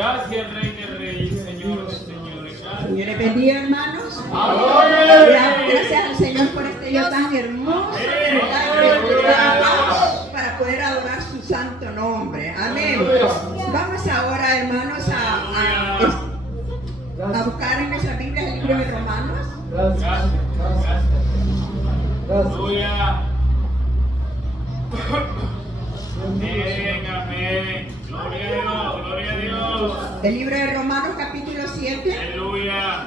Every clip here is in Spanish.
Gracias, Rey de Reyes, Señor de Señores. Dios les bendiga, hermanos. Amén. Gracias al Señor por este día tan hermoso para poder adorar su santo nombre. Amén. Vamos ahora, hermanos, a buscar en nuestra Biblia el libro de Romanos. Gracias. Aleluya. Amén, amén. Gloria a Dios, gloria a Dios. El libro de Romanos, capítulo 7. Aleluya.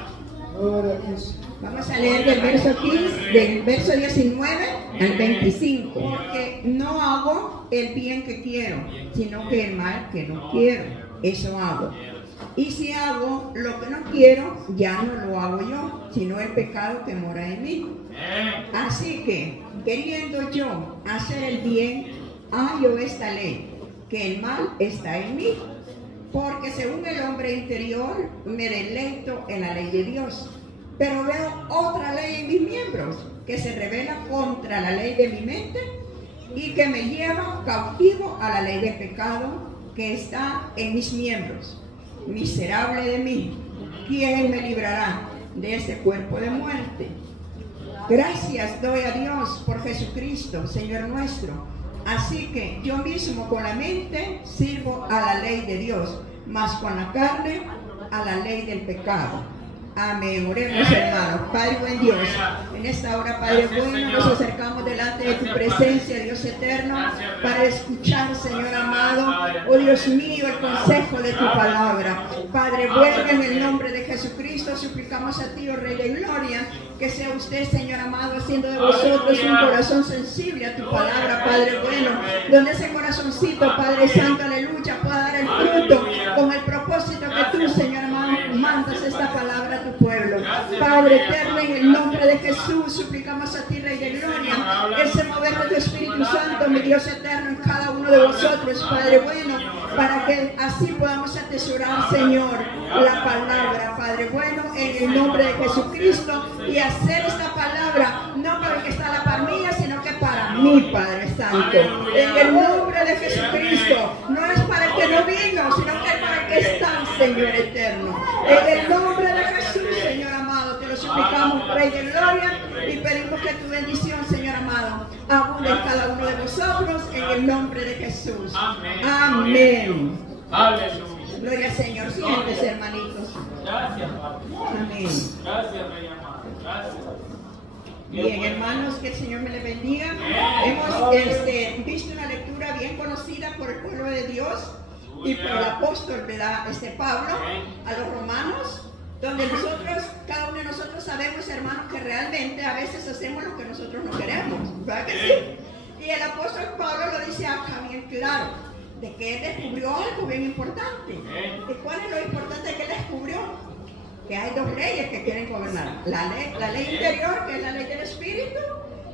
Vamos a leer del verso 15, del verso 19 al 25. Porque no hago el bien que quiero, sino que el mal que no quiero, eso hago. Y si hago lo que no quiero, ya no lo hago yo, sino el pecado que mora en mí. Así que, queriendo yo hacer el bien, hallo esta ley, que el mal está en mí. Porque según el hombre interior, me deleito en la ley de Dios. Pero veo otra ley en mis miembros, que se revela contra la ley de mi mente y que me lleva cautivo a la ley del pecado que está en mis miembros. Miserable de mí, ¿quién me librará de este cuerpo de muerte? Gracias doy a Dios por Jesucristo, Señor nuestro. Así que yo mismo con la mente sirvo a la ley de Dios, mas con la carne a la ley del pecado. Amén. Oremos, hermanos. Padre buen Dios, en esta hora, Padre bueno, nos acercamos delante de tu presencia, Dios eterno, para escuchar, Señor amado, oh Dios mío, el consejo de tu palabra. Padre bueno, en el nombre de Jesucristo, suplicamos a ti, oh Rey de Gloria, que sea usted, Señor amado, haciendo de vosotros un corazón sensible a tu palabra, Padre bueno, donde ese corazoncito, Padre Santo, aleluya, pueda dar el fruto con el propósito que tú, Señor amado, mandas esta palabra a tu pueblo. Padre eterno, en el nombre de Jesús, suplicamos a ti, Rey de Gloria, ese mover de tu Espíritu Santo, mi Dios eterno, en cada uno de vosotros, Padre bueno, para que así podamos atesorar, Señor, la palabra, Padre bueno, en el nombre de Jesucristo, y hacer esta palabra no para el que está a la par mía, sino que para mí, Padre Santo, en el nombre de Jesucristo. No es para el que no vino, sino que es para el que está, Señor eterno, en el nombre de Jesús, Señor amado, te lo suplicamos, Rey de Gloria, y pedimos que tu bendición, Señor amado, abunde en cada uno de nosotros, en el nombre de Jesús. Amén. Aleluya. Gloria al Señor. Siéntese, hermanitos. Gracias, Padre. Amén. Gracias, Rey amado. Gracias. Bien, hermanos, que el Señor me les bendiga. Hemos visto una lectura bien conocida por el pueblo de Dios y por el apóstol, ¿verdad? Pablo, a los romanos, donde nosotros, cada uno de nosotros sabemos, hermanos, que realmente a veces hacemos lo que nosotros no queremos, ¿verdad que sí? Y el apóstol Pablo lo dice acá bien claro, de que él descubrió algo bien importante. ¿Y cuál es lo importante que él descubrió? Que hay dos leyes que quieren gobernar. La ley interior, que es la ley del Espíritu,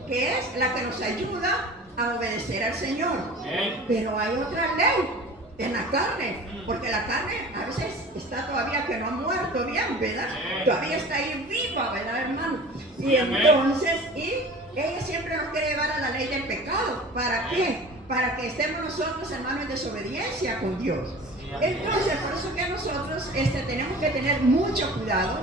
que es la que nos ayuda a obedecer al Señor. Pero hay otra ley en la carne, porque la carne a veces está todavía que no ha muerto bien, ¿verdad? Todavía está ahí viva, ¿verdad, hermano? Y entonces, ella siempre nos quiere llevar a la ley del pecado. ¿Para qué? Para que estemos nosotros, hermanos, en desobediencia con Dios. Entonces, por eso que nosotros tenemos que tener mucho cuidado.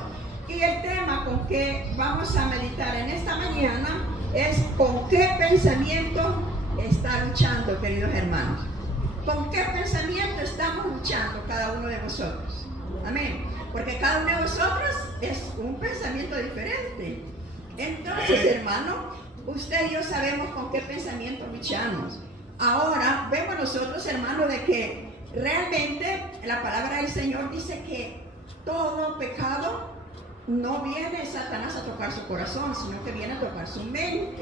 Y el tema con que vamos a meditar en esta mañana es con qué pensamiento está luchando, queridos hermanos. ¿Con qué pensamiento estamos luchando cada uno de vosotros? Amén. Porque cada uno de vosotros es un pensamiento diferente. Entonces, hermano, usted y yo sabemos con qué pensamiento luchamos. Ahora, vemos nosotros, hermano, de que realmente la palabra del Señor dice que todo pecado no viene Satanás a tocar su corazón, sino que viene a tocar su mente.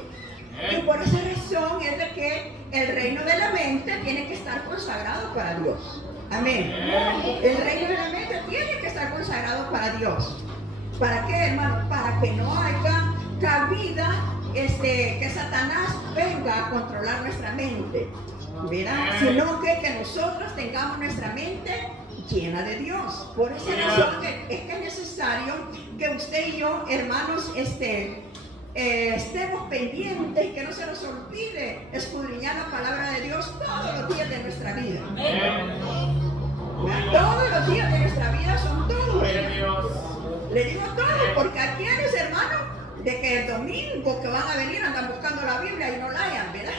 Y por esa razón es de que el reino de la mente tiene que estar consagrado para Dios. Amén. El reino de la mente tiene que estar consagrado para Dios. ¿Para qué, hermano? Para que no haya cabida que Satanás venga a controlar nuestra mente, ¿verdad? Sino que nosotros tengamos nuestra mente llena de Dios. Por esa razón es que es necesario que usted y yo, hermanos, estemos pendientes, que no se nos olvide escudriñar la palabra de Dios todos los días de nuestra vida. Todos los días Le digo todo, porque aquí hay los hermanos de que el domingo que van a venir andan buscando la Biblia y no la hallan, ¿verdad?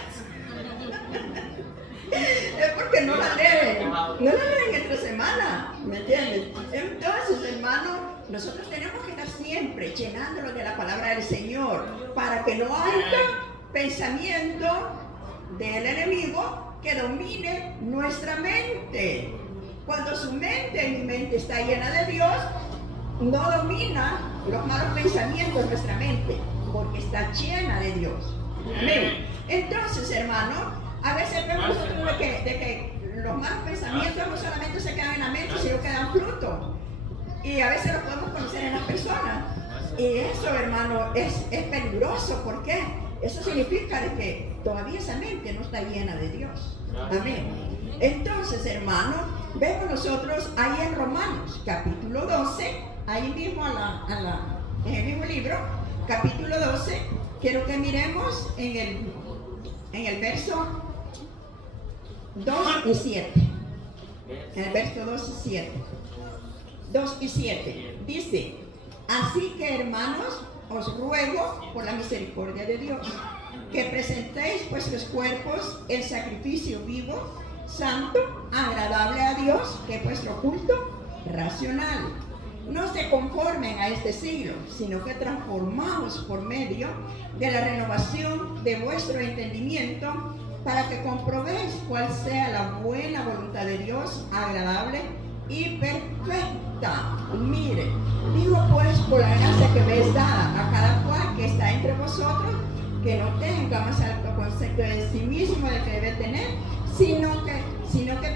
Es porque no la leen entre semana, ¿me entiendes? Entonces, hermano, nosotros tenemos que estar siempre llenándolos de la palabra del Señor para que no haya pensamiento del enemigo que domine nuestra mente. Cuando su mente y mi mente está llena de Dios, no domina los malos pensamientos de nuestra mente, porque está llena de Dios. Amén. Entonces, hermano, a veces vemos nosotros de que los malos pensamientos no solamente se quedan en la mente, sino que dan fruto. Y a veces los podemos conocer en las personas. Y eso, hermano, es peligroso. ¿Por qué? Eso significa de que todavía esa mente no está llena de Dios. Amén. Entonces, hermano, vemos nosotros ahí en Romanos, capítulo 12, ahí mismo en el mismo libro, capítulo 12, quiero que miremos en el verso 2 y 7. En el verso 2 y 7. 2 y 7. Dice: así que, hermanos, os ruego por la misericordia de Dios, que presentéis vuestros cuerpos en sacrificio vivo, santo, agradable a Dios, que es vuestro culto racional. No se conformen a este siglo, sino que transformaos por medio de la renovación de vuestro entendimiento, para que comprobéis cuál sea la buena voluntad de Dios, agradable y perfecta. Mire, digo pues por la gracia que me es dada a cada cual que está entre vosotros, que no tenga más alto concepto de sí mismo del que debe tener, sino que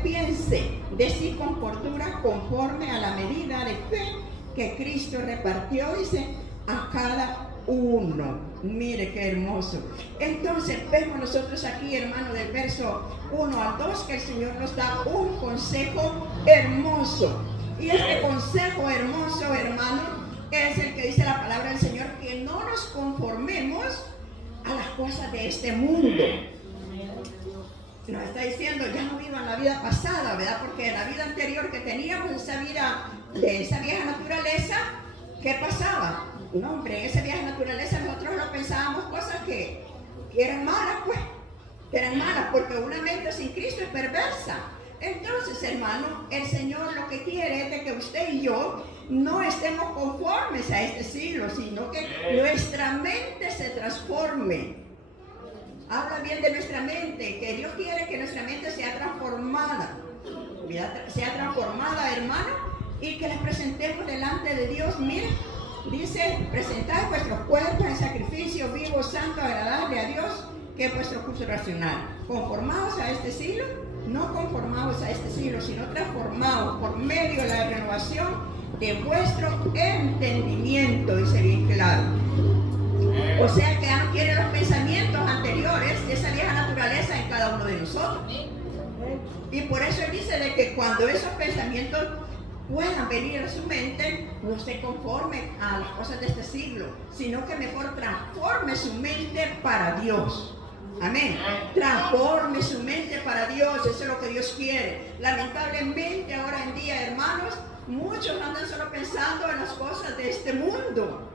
piense de sí con cordura, conforme a la medida de fe que Cristo repartió, dice, a cada uno. Mire qué hermoso. Entonces vemos nosotros aquí, hermano, del verso 1 al 2, que el Señor nos da un consejo hermoso. Y este consejo hermoso, hermano, es el que dice la palabra del Señor, que no nos conformemos a las cosas de este mundo. Nos está diciendo, ya no vivan la vida pasada, ¿verdad? Porque la vida anterior que teníamos, esa vida de esa vieja naturaleza, ¿qué pasaba? No, hombre, en esa vieja naturaleza nosotros no pensábamos cosas que eran malas, pues. Que eran malas, porque una mente sin Cristo es perversa. Entonces, hermano, el Señor lo que quiere es de que usted y yo no estemos conformes a este siglo, sino que nuestra mente se transforme. Habla bien de nuestra mente, que Dios quiere que nuestra mente sea transformada, hermano, y que la presentemos delante de Dios. Mire, dice, presentad vuestros cuerpos en sacrificio vivo, santo, agradable a Dios, que es vuestro culto racional. Conformados a este siglo, no conformados a este siglo, sino transformados por medio de la renovación de vuestro entendimiento, dice bien claro. O sea que ya no quiere los pensamientos anteriores de esa vieja naturaleza en cada uno de nosotros. Y por eso él dice de que cuando esos pensamientos puedan venir a su mente, no se conforme a las cosas de este siglo, sino que mejor transforme su mente para Dios. Amén. Transforme su mente para Dios, eso es lo que Dios quiere. Lamentablemente ahora en día, hermanos, muchos andan solo pensando en las cosas de este mundo,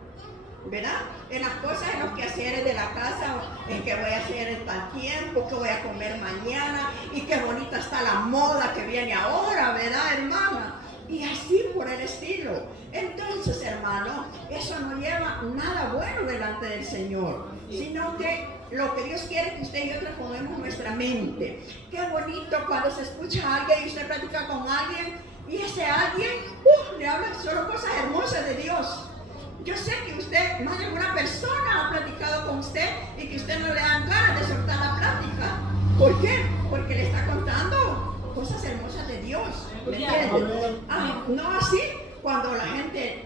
¿verdad? En las cosas, en los quehaceres de la casa, en qué voy a hacer en tal tiempo, qué voy a comer mañana, y qué bonita está la moda que viene ahora, ¿verdad, hermana? Y así por el estilo. Entonces, hermano, eso no lleva nada bueno delante del Señor, sino que lo que Dios quiere es que usted y yo transformemos nuestra mente. Qué bonito cuando se escucha a alguien y usted platica con alguien, y ese alguien le habla solo cosas hermosas de Dios. Yo sé que usted, más de alguna persona ha platicado con usted y que usted no le dan ganas de soltar la plática. ¿Por qué? Porque le está contando cosas hermosas de Dios. ¿Me entiende? No así cuando la gente,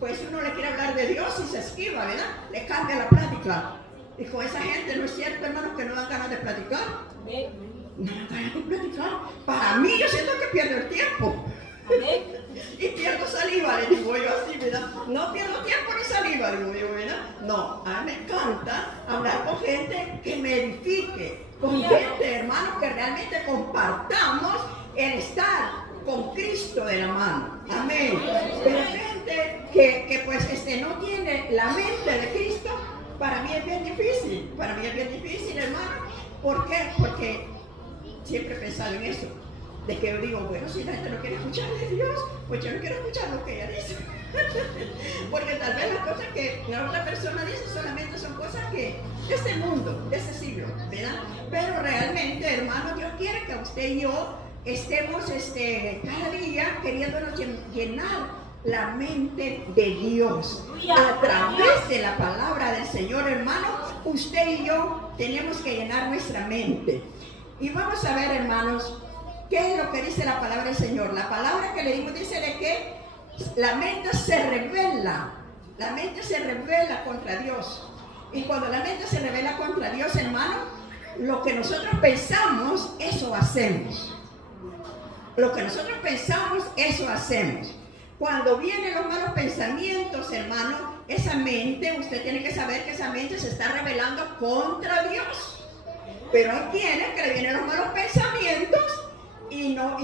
pues uno le quiere hablar de Dios y se esquiva, ¿verdad? Le cambia la plática. Y con esa gente, ¿no es cierto, hermanos, que no dan ganas de platicar? No dan ganas de platicar. Para mí, yo siento que pierdo el tiempo. Y pierdo saliva, le digo yo así, ¿verdad? No pierdo tiempo ni saliva, digo yo, ¿verdad? No, a mí me encanta hablar con gente que me edifique, con gente, hermanos, que realmente compartamos el estar con Cristo de la mano. Amén. Pero gente gente que pues no tiene la mente de Cristo, para mí es bien difícil. Para mí es bien difícil, hermano. ¿Por qué? Porque siempre he pensado en eso. De que yo digo, bueno, si la gente no quiere escuchar de Dios, pues yo no quiero escuchar lo que ella dice. Porque tal vez las cosas que la otra persona dice solamente son cosas que de este mundo, de ese siglo, ¿verdad? Pero realmente, hermano, Dios quiere que usted y yo estemos cada día queriéndonos llenar la mente de Dios. A través de la palabra del Señor, hermano, usted y yo tenemos que llenar nuestra mente. Y vamos a ver, hermanos, ¿qué es lo que dice la palabra del Señor? La palabra que leímos dice de que la mente se revela contra Dios. Y cuando la mente se revela contra Dios, hermano, lo que nosotros pensamos, eso hacemos. Lo que nosotros pensamos, eso hacemos. Cuando vienen los malos pensamientos, hermano, esa mente, usted tiene que saber que esa mente se está rebelando contra Dios. Pero hay quienes que le vienen los malos pensamientos y no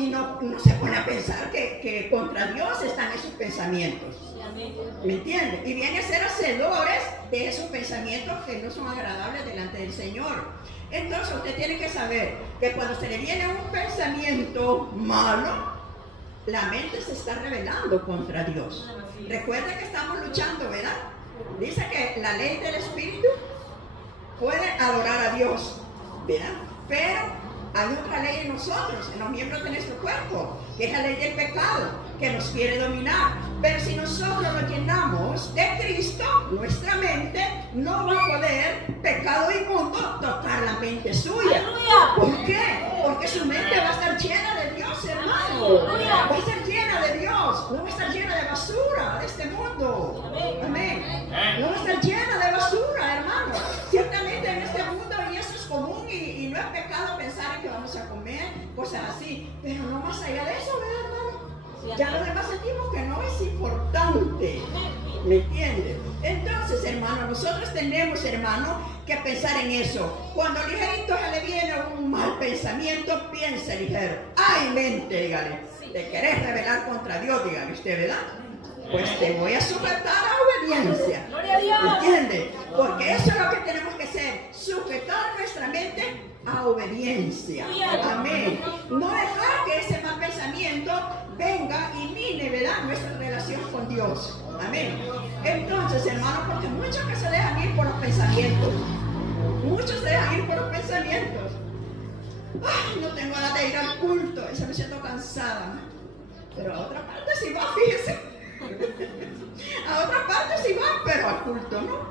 se pone a pensar que contra Dios están esos pensamientos. ¿Me entiende? Y vienen a ser hacedores de esos pensamientos que no son agradables delante del Señor. Entonces usted tiene que saber que cuando se le viene un pensamiento malo, la mente se está rebelando contra Dios. Recuerda que estamos luchando, ¿verdad? Dice que la ley del Espíritu puede adorar a Dios, ¿verdad? Pero hay otra ley en nosotros, en los miembros de nuestro cuerpo, que es la ley del pecado, que nos quiere dominar. Pero si nosotros nos llenamos de Cristo, nuestra mente no va a poder, pecado inmundo, tocar la mente suya. ¿Por qué? Porque su mente va a estar llena de Dios, hermano. Va a estar llena de Dios, no va a estar llena de basura de este mundo. Amén. No va a estar llena de basura, hermano. Ciertamente en este mundo, y eso es común, y no es pecado pensar en que vamos a comer cosas así, pero no más allá de eso, ¿verdad, hermano? Ya los demás sentimos que no es importante. ¿Me entiendes? Entonces, hermano, nosotros tenemos, hermano, que pensar en eso. Cuando ligerito se le viene un mal pensamiento, piense ligero. ¡Ay, mente! Dígale. Te querés rebelar contra Dios, dígale usted, ¿verdad? Pues te voy a sujetar a obediencia. ¿Me entiende? Porque eso es lo que tenemos que hacer. Sujetar nuestra mente a obediencia. Amén. No dejar que ese mal pensamiento venga y mine, ¿verdad?, nuestra relación con Dios. Amén. Entonces, hermano, porque muchos que se dejan ir por los pensamientos. Muchos se dejan ir por los pensamientos. Ay, no tengo ganas de ir al culto. Esa me siento cansada. Pero a otra parte sí va, fíjese. A otra parte sí va, pero al culto no.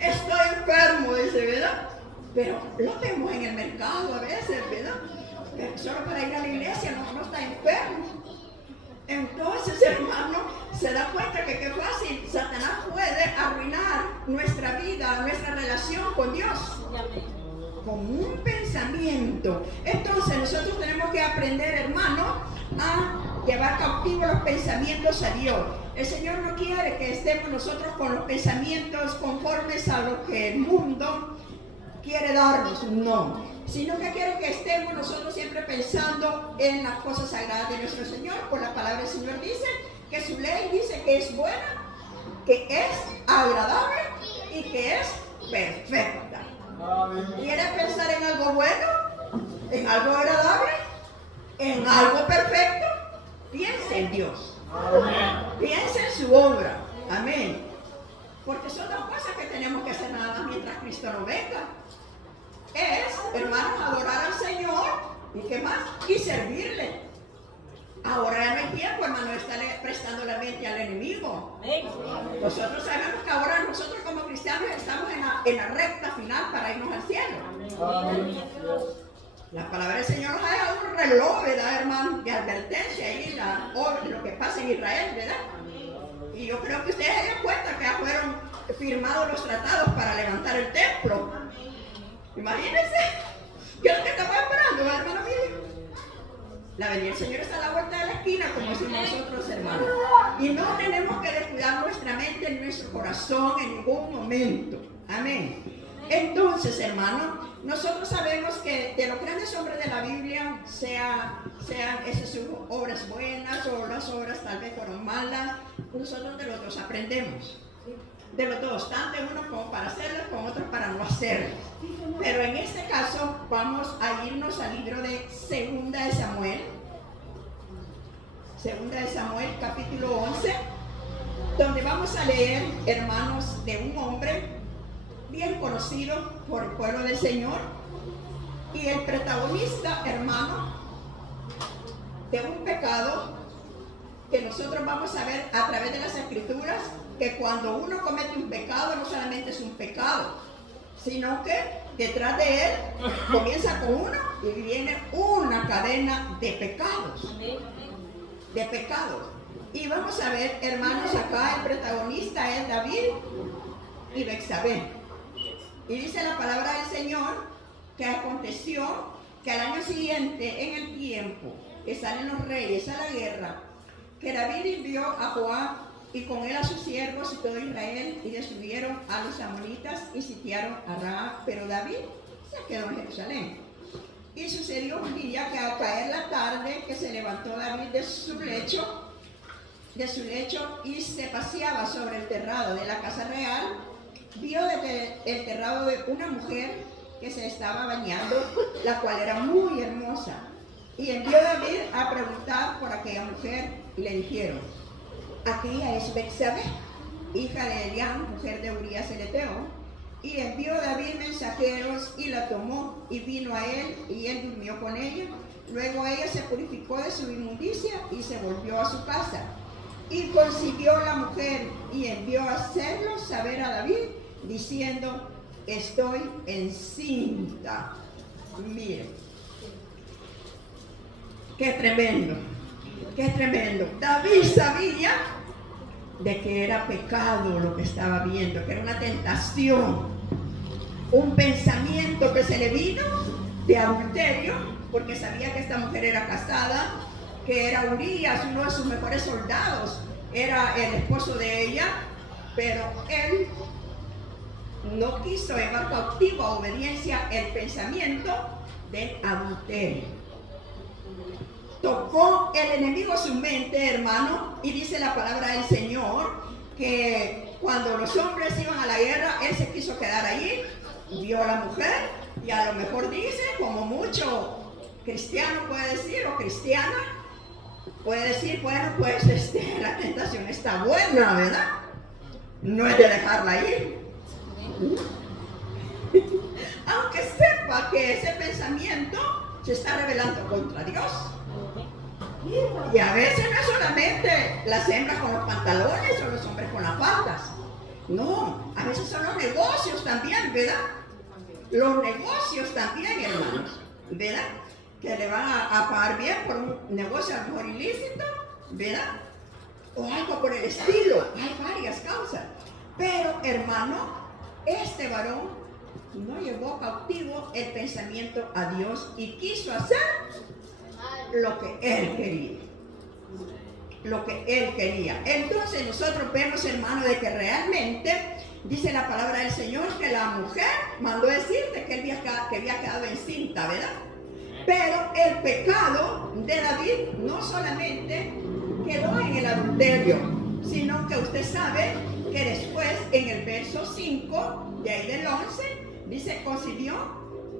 Estoy enfermo, dice, ¿verdad? Pero lo vemos en el mercado a veces, ¿verdad? Pero solo para ir a la iglesia no está enfermo. Entonces, hermano, se da cuenta que qué fácil Satanás puede arruinar nuestra vida, nuestra relación con Dios. Con un pensamiento. Entonces nosotros tenemos que aprender, hermano, a llevar cautivos los pensamientos a Dios. El Señor no quiere que estemos nosotros con los pensamientos conformes a lo que el mundo quiere darnos, no, sino que quiere que estemos nosotros siempre pensando en las cosas sagradas de nuestro Señor. Por la palabra del Señor dice que su ley dice que es buena, que es agradable y que es perfecta. ¿Quiere pensar en algo bueno? ¿En algo agradable? ¿En algo perfecto? Piense en Dios. Piense en su obra. Amén. Porque son dos cosas que tenemos que hacer nada más mientras Cristo no venga. Es, hermanos, adorar al Señor. ¿Y qué más? Y servirle. Ahora ya no hay tiempo, hermano, de estarle prestando la mente al enemigo. Nosotros sabemos que ahora nosotros como cristianos estamos en la recta final para irnos al cielo. La palabra del Señor nos ha dejado un reloj, ¿verdad, hermano? De advertencia ahí, lo que pasa en Israel, ¿verdad? Y yo creo que ustedes se dan cuenta que ya fueron firmados los tratados para levantar el templo. Imagínense, ¿qué es lo que estamos esperando, hermano mío? La venida del Señor está a la vuelta de la esquina, como decimos nosotros, hermanos. Y no tenemos que descuidar nuestra mente ni nuestro corazón en ningún momento. Amén. Entonces, hermano, nosotros sabemos que de los grandes hombres de la Biblia, sean esas sus obras buenas o las obras tal vez fueron malas, nosotros de los dos aprendemos. De los dos, tanto en uno como para hacerlo, como otros para no hacerlo. Pero en este caso vamos a irnos al libro de Segunda de Samuel. Segunda de Samuel, capítulo 11, donde vamos a leer, hermanos, de un hombre bien conocido por el pueblo del Señor, y el protagonista, hermano, de un pecado que nosotros vamos a ver a través de las Escrituras, que cuando uno comete un pecado, no solamente es un pecado, sino que detrás de él comienza con uno y viene una cadena de pecados. De pecados. Y vamos a ver, hermanos, acá el protagonista es David y Betsabé. Y dice la palabra del Señor que aconteció que al año siguiente, en el tiempo que salen los reyes a la guerra, que David envió a Joab y con él a sus siervos y todo Israel, y destruyeron a los amonitas y sitiaron a Rahab, pero David se quedó en Jerusalén. Y sucedió un día que al caer la tarde, que se levantó David de su lecho y se paseaba sobre el terrado de la casa real, vio desde el terrado de una mujer que se estaba bañando, la cual era muy hermosa. Y envió David a preguntar por aquella mujer, y le dijeron: aquella es Betsabé, hija de Eliam, mujer de Urías el Eteo. Y envió David mensajeros y la tomó y vino a él, y él durmió con ella. Luego ella se purificó de su inmundicia y se volvió a su casa. Y concibió la mujer y envió a hacerlo saber a David, diciendo: estoy encinta. Miren, qué tremendo, qué tremendo. David sabía de que era pecado lo que estaba viendo, que era una tentación, un pensamiento que se le vino de adulterio, porque sabía que esta mujer era casada, que era Urías, uno de sus mejores soldados, era el esposo de ella, pero él no quiso llevar cautivo a obediencia el pensamiento del adulterio. Tocó el enemigo su mente, hermano, y dice la palabra del Señor que cuando los hombres iban a la guerra, él se quiso quedar allí, vio a la mujer, y a lo mejor dice, como mucho cristiano puede decir, o cristiana, puede decir: bueno, pues la tentación está buena, ¿verdad? No es de dejarla ir. Aunque sepa que ese pensamiento se está rebelando contra Dios. Y a veces no es solamente las hembras con los pantalones o los hombres con las faldas. No, a veces son los negocios también, ¿verdad? Los negocios también, hermanos, ¿verdad? Que le van a pagar bien por un negocio a lo mejor ilícito, ¿verdad? O algo por el estilo. Hay varias causas. Pero, hermano, este varón no llevó cautivo el pensamiento a Dios y quiso hacer lo que él quería. Lo que él quería. Entonces nosotros vemos, hermano, de que realmente dice la palabra del Señor que la mujer mandó decirte que había quedado encinta, ¿verdad? Pero el pecado de David no solamente quedó en el adulterio, sino que usted sabe que después en el verso 5, de ahí del 11, dice: concibió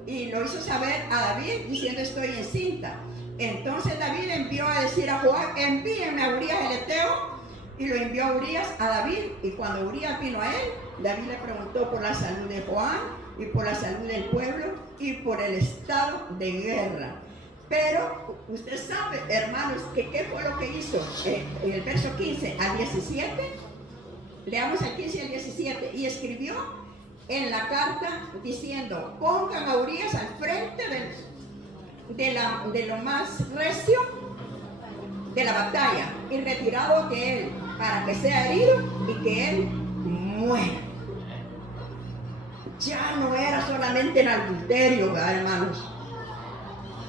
y lo hizo saber a David diciendo: estoy encinta. Entonces David envió a decir a Joab: envíenme a Urías el Eteo, y lo envió a Urías a David. Y cuando Urías vino a él, David le preguntó por la salud de Joab y por la salud del pueblo y por el estado de guerra. Pero usted sabe, hermanos, que qué fue lo que hizo en el verso 15 al 17. Leamos el 15 al 17. Y escribió en la carta diciendo: pongan a Urías al frente de lo más recio de la batalla, y retirado de él, para que sea herido y que él muera. Ya no era solamente el adulterio, ¿verdad, hermanos?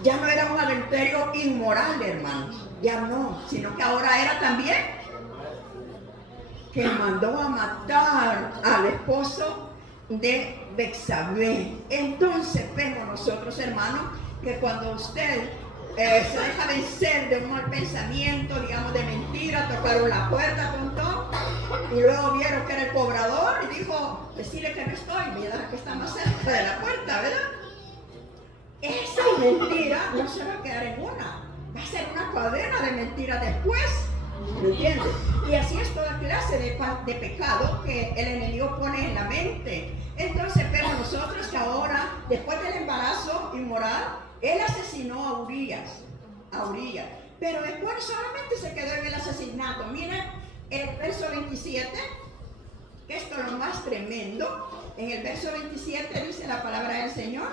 Ya no era un adulterio inmoral, hermanos. Ya no, sino que ahora era también que mandó a matar al esposo de Betsabé. Entonces vemos nosotros, hermanos, que cuando usted se deja vencer de un mal pensamiento, digamos, de mentira, tocaron la puerta, tonto, y luego vieron que era el cobrador y dijo, decirle que no estoy, mira que está más cerca de la puerta, ¿verdad? Esa mentira no se va a quedar en una, va a ser una cadena de mentiras después, ¿me entiendes? Y así es toda clase de pecado que el enemigo pone en la mente. Entonces vemos nosotros que ahora, después del embarazo inmoral, él asesinó a Urías, pero después solamente se quedó en el asesinato. Miren el verso 27, que esto es lo más tremendo. En el verso 27 dice la palabra del Señor: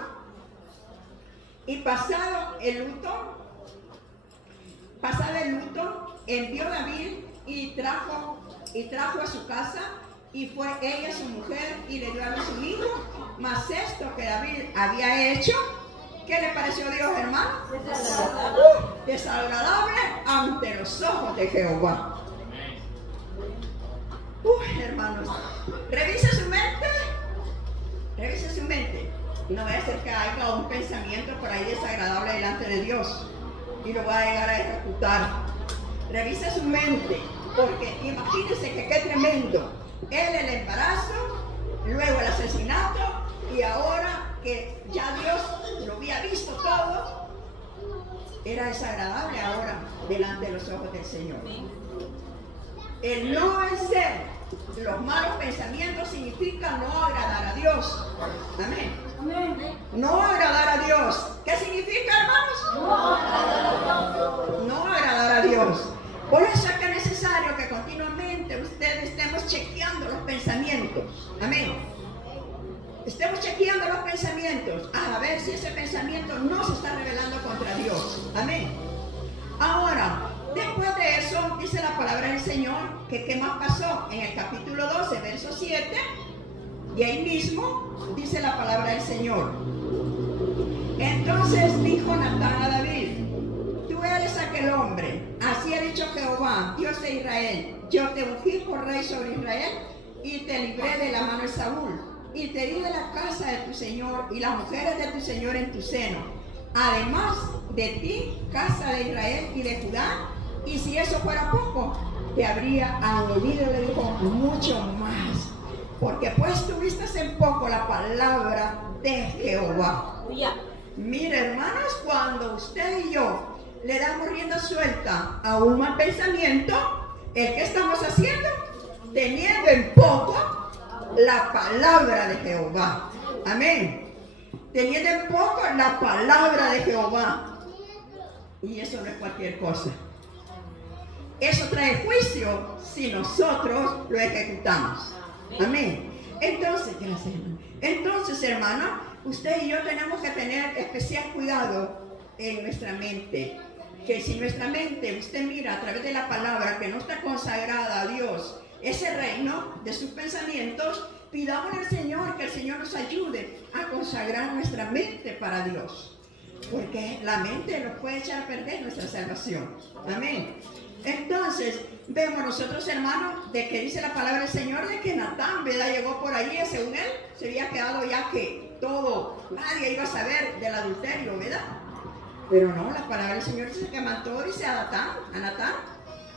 y pasado el luto, envió David y trajo a su casa, y fue ella su mujer y le dio a luz un hijo. Mas esto que David había hecho, ¿qué le pareció a Dios, hermano? Desagradable ante los ojos de Jehová. Hermanos, revise su mente. No vaya a ser que haya un pensamiento por ahí desagradable delante de Dios y lo va a llegar a ejecutar. Revise su mente, porque imagínense que qué tremendo. Él el embarazo, luego el asesinato, y ahora que ya Dios lo había visto todo, era desagradable ahora delante de los ojos del Señor. El no vencer los malos pensamientos significa no agradar a Dios. Amén. No agradar a Dios. ¿Qué significa, hermanos? No agradar a Dios. Por eso es que es necesario que continuamente ustedes estemos chequeando los pensamientos. Amén. Estemos chequeando los pensamientos a ver si ese pensamiento no se está rebelando contra Dios. Amén. Ahora, después de eso, dice la palabra del Señor que qué más pasó en el capítulo 12, verso 7. Y ahí mismo dice la palabra del Señor: entonces dijo Natán a David: tú eres aquel hombre, así ha dicho Jehová, Dios de Israel, yo te ungí por rey sobre Israel y te libré de la mano de Saúl y te di de la casa de tu señor y las mujeres de tu señor en tu seno, además de ti, casa de Israel y de Judá, y si eso fuera poco, te habría añadido, le dijo, mucho más, porque pues tuviste en poco la palabra de Jehová. Mire, hermanos, cuando usted y yo le damos rienda suelta a un mal pensamiento, ¿el qué estamos haciendo? Teniendo en poco la palabra de Jehová. Amén. Teniendo en poco la palabra de Jehová. Y eso no es cualquier cosa. Eso trae juicio si nosotros lo ejecutamos. Amén. Entonces, gracias, hermano. Entonces, hermano, usted y yo tenemos que tener especial cuidado en nuestra mente. Que si nuestra mente, usted mira a través de la palabra que no está consagrada a Dios, ese reino de sus pensamientos, pidamos al Señor que el Señor nos ayude a consagrar nuestra mente para Dios. Porque la mente nos puede echar a perder nuestra salvación. Amén. Entonces, vemos nosotros, hermanos, de que dice la palabra del Señor de que Natán, ¿verdad?, llegó por allí, según él, se había quedado ya que nadie iba a saber del adulterio, ¿verdad? Pero no, la palabra del Señor dice que mató, dice a Natán,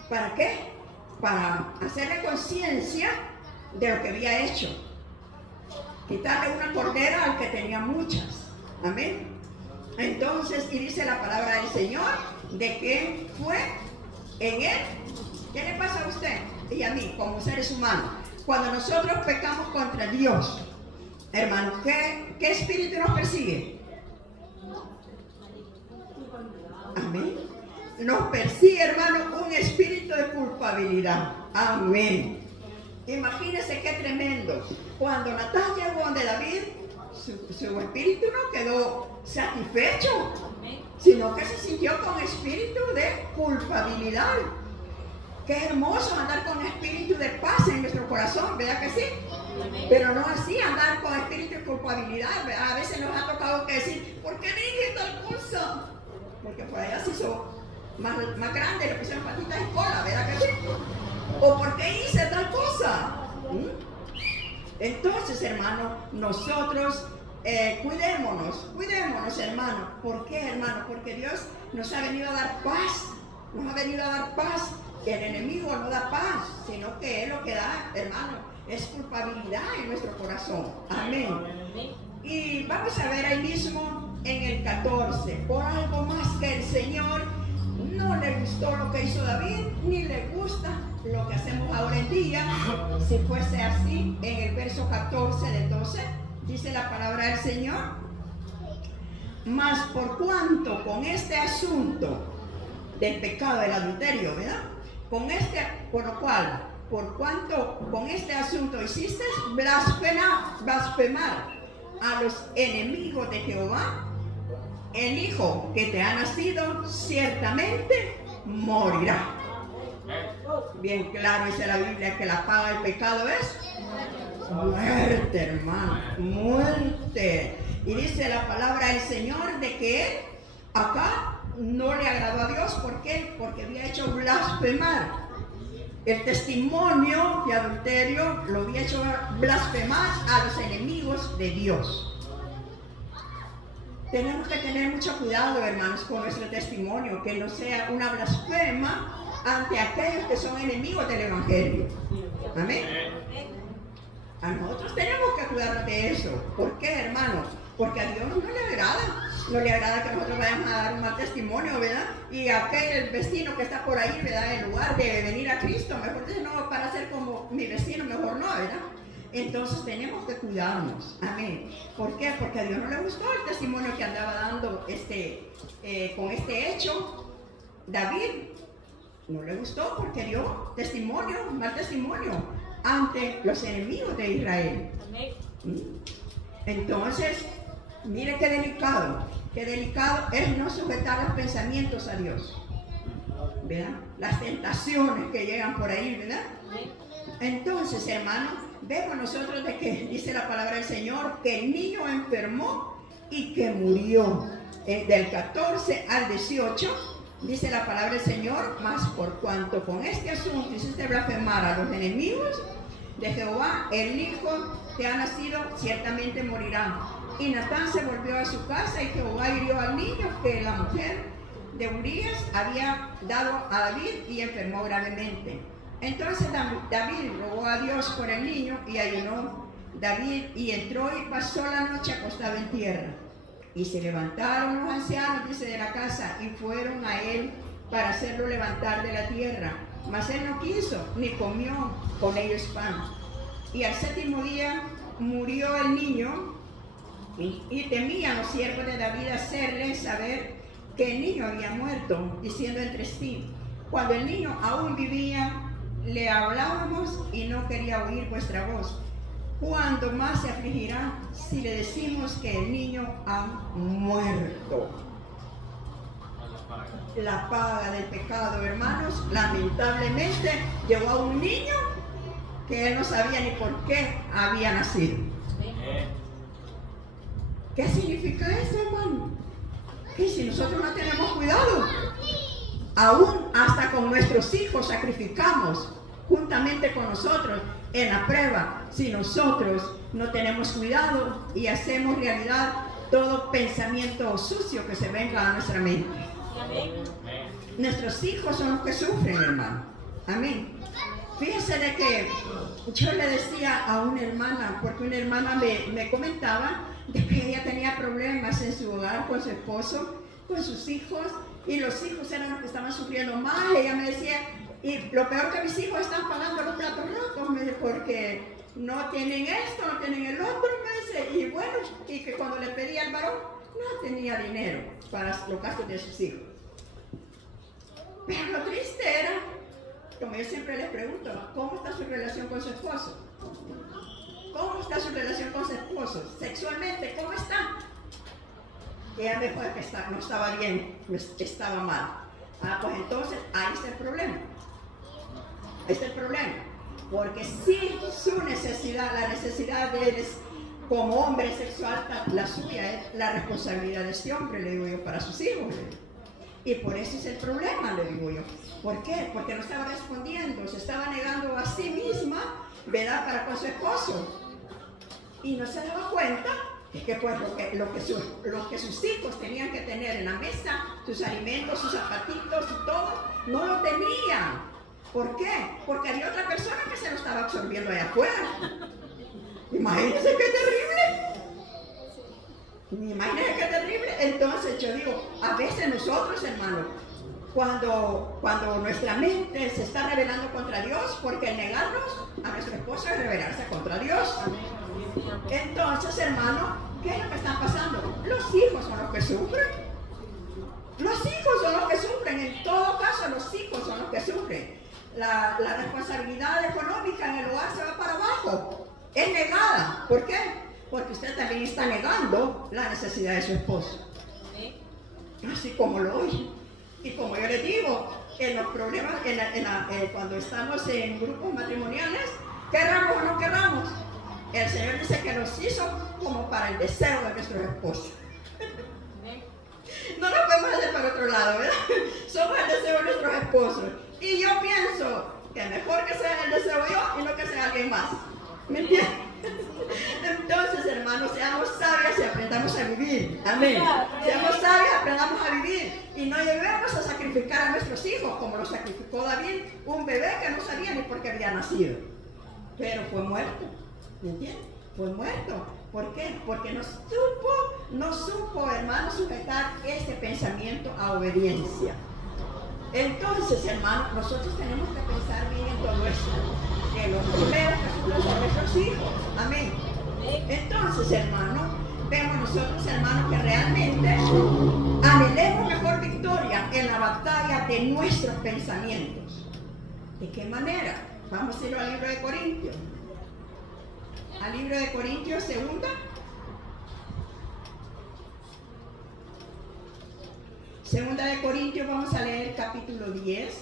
¿para qué? Para hacerle conciencia de lo que había hecho. Quitarle una cordera al que tenía muchas. Amén. Entonces, y dice la palabra del Señor de que fue en él. ¿Qué le pasa a usted y a mí como seres humanos? Cuando nosotros pecamos contra Dios, hermanos, ¿qué espíritu nos persigue? Amén. Nos persigue, hermano, un espíritu de culpabilidad. Amén. Imagínense qué tremendo. Cuando Natán llegó donde David, su espíritu no quedó satisfecho, sino que se sintió con espíritu de culpabilidad. Qué hermoso andar con espíritu de paz en nuestro corazón, ¿verdad que sí? Pero no así andar con espíritu de culpabilidad, ¿verdad? A veces nos ha tocado que decir, ¿por qué dije tal cosa? Porque por allá se hizo más grande, le pusieron patitas y cola, ¿verdad que sí? ¿O por qué hice tal cosa? Entonces, hermano, nosotros cuidémonos, hermano. ¿Por qué, hermano? Porque Dios nos ha venido a dar paz. Nos ha venido a dar paz. El enemigo no da paz, sino que Él lo que da, hermano, es culpabilidad en nuestro corazón. Amén. Y vamos a ver ahí mismo en el 14. Por algo más que el Señor no le gustó lo que hizo David, ni le gusta lo que hacemos ahora en día. Si fuese así, en el verso 14 del 12, dice la palabra del Señor: mas por cuanto con este asunto del pecado del adulterio, ¿verdad? Por cuanto con este asunto hiciste blasfemar a los enemigos de Jehová, el hijo que te ha nacido ciertamente morirá. Bien claro dice la Biblia que la paga del pecado es muerte, hermano, muerte. Y dice la palabra del Señor de que él acá no le agradó a Dios. ¿Por qué? Porque había hecho blasfemar el testimonio de adulterio, lo había hecho blasfemar a los enemigos de Dios. Tenemos que tener mucho cuidado, hermanos, con nuestro testimonio, que no sea una blasfema ante aquellos que son enemigos del Evangelio. Amén. A nosotros tenemos que cuidarnos de eso. ¿Por qué, hermano? Porque a Dios no le agrada. No le agrada que nosotros vayamos a dar un mal testimonio, ¿verdad? Y aquel vecino que está por ahí, ¿verdad? En lugar de venir a Cristo, mejor dice, no, para ser como mi vecino, mejor no, ¿verdad? Entonces tenemos que cuidarnos. Amén. ¿Por qué? Porque a Dios no le gustó el testimonio que andaba dando con este hecho. David no le gustó porque dio testimonio, mal testimonio ante los enemigos de Israel. Entonces, mire qué delicado es no sujetar los pensamientos a Dios, ¿verdad? Las tentaciones que llegan por ahí, ¿verdad? Entonces, hermano, vemos nosotros de que dice la palabra del Señor que el niño enfermó y que murió. Del 14 al 18 dice la palabra del Señor: mas por cuanto con este asunto hiciste blasfemar a los enemigos de Jehová, el hijo que ha nacido ciertamente morirá. Y Natán se volvió a su casa y Jehová hirió al niño que la mujer de Urías había dado a David y enfermó gravemente. Entonces David rogó a Dios por el niño y ayunó David y entró y pasó la noche acostado en tierra. Y se levantaron los ancianos, dice, de la casa y fueron a él para hacerlo levantar de la tierra. Mas él no quiso ni comió con ellos pan. Y al séptimo día murió el niño y temían los siervos de David hacerle saber que el niño había muerto, diciendo entre sí: cuando el niño aún vivía, le hablábamos y no quería oír vuestra voz. ¿Cuándo más se afligirá si le decimos que el niño ha muerto? La paga del pecado, hermanos, lamentablemente llegó a un niño que él no sabía ni por qué había nacido. ¿Qué significa eso, hermano? Que si nosotros no tenemos cuidado, aún hasta con nuestros hijos sacrificamos juntamente con nosotros en la prueba, si nosotros no tenemos cuidado y hacemos realidad todo pensamiento sucio que se venga a nuestra mente. Nuestros hijos son los que sufren, hermano. Amén. Fíjense de que yo le decía a una hermana, porque una hermana me comentaba de que ella tenía problemas en su hogar con su esposo, con sus hijos, y los hijos eran los que estaban sufriendo mal. Ella me decía, y lo peor que mis hijos están pagando los platos rotos, me dice, porque no tienen esto, no tienen el otro, me dice, y bueno, y que cuando le pedía al varón, no tenía dinero para los gastos de sus hijos. Pero lo triste era, como yo siempre les pregunto, ¿cómo está su relación con su esposo? ¿Cómo está su relación con su esposo? Sexualmente, ¿cómo está? Y ella me dijo que no estaba bien, estaba mal. Ah, pues entonces, ahí está el problema. Ahí está el problema. Porque si su necesidad, la necesidad de él es como hombre sexual, la suya es la responsabilidad de este hombre, le digo yo, para sus hijos. Y por eso es el problema, le digo yo. ¿Por qué? Porque no estaba respondiendo, se estaba negando a sí misma, ¿verdad?, para con su esposo. Y no se daba cuenta Es que pues lo que sus hijos tenían que tener en la mesa, sus alimentos, sus zapatitos y todo, no lo tenían. ¿Por qué? Porque había otra persona que se lo estaba absorbiendo allá afuera. Imagínense qué terrible. Imagínense qué terrible. Entonces yo digo, a veces nosotros, hermanos, cuando nuestra mente se está rebelando contra Dios, porque el negarnos a nuestro esposo es rebelarse contra Dios. Entonces, hermano, ¿qué es lo que está pasando? Los hijos son los que sufren. Los hijos son los que sufren. En todo caso, los hijos son los que sufren. La responsabilidad económica en el hogar se va para abajo. Es negada. ¿Por qué? Porque usted también está negando la necesidad de su esposo. Así como lo oye. Y como yo les digo, en los problemas, cuando estamos en grupos matrimoniales, querramos o no querramos, el Señor dice que nos hizo como para el deseo de nuestros esposos. No lo podemos hacer para otro lado, ¿verdad? Somos el deseo de nuestros esposos. Y yo pienso que mejor que sea el deseo yo y no que sea alguien más. ¿Me entiendes? Entonces, hermanos, seamos sabios y aprendamos a vivir. Amén. Seamos sabios y aprendamos a vivir. Y no lleguemos a sacrificar a nuestros hijos como lo sacrificó David, un bebé que no sabía ni por qué había nacido. Pero fue muerto. ¿Me entiendes? Fue muerto. ¿Por qué? Porque no supo, hermano, sujetar ese pensamiento a obediencia. Entonces, hermano, nosotros tenemos que pensar bien en todo esto. Que los primeros que sufren son nuestros hijos. Amén. Entonces, hermano, vemos nosotros, hermano, que realmente anhelemos mejor victoria en la batalla de nuestros pensamientos. ¿De qué manera? Vamos a ir al libro de Corintios. Al libro de Corintios, segunda. Segunda de Corintios, vamos a leer capítulo 10,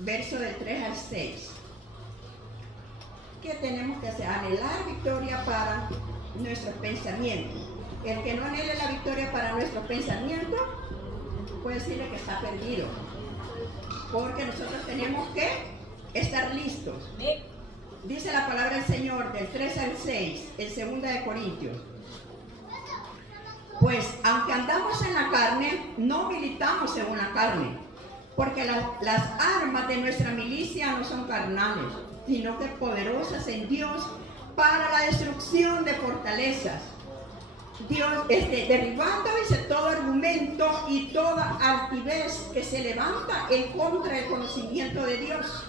verso del 3 al 6. ¿Qué tenemos que hacer? Anhelar victoria para nuestros pensamientos. El que no anhele la victoria para nuestros pensamientos, puede decirle que está perdido. Porque nosotros tenemos que estar listos. Dice la palabra del Señor del 3 al 6, en segunda de Corintios. Pues aunque andamos en la carne, no militamos según la carne, porque las armas de nuestra milicia no son carnales, sino que poderosas en Dios para la destrucción de fortalezas. Dios derribando, dice, todo argumento y toda altivez que se levanta en contra del conocimiento de Dios,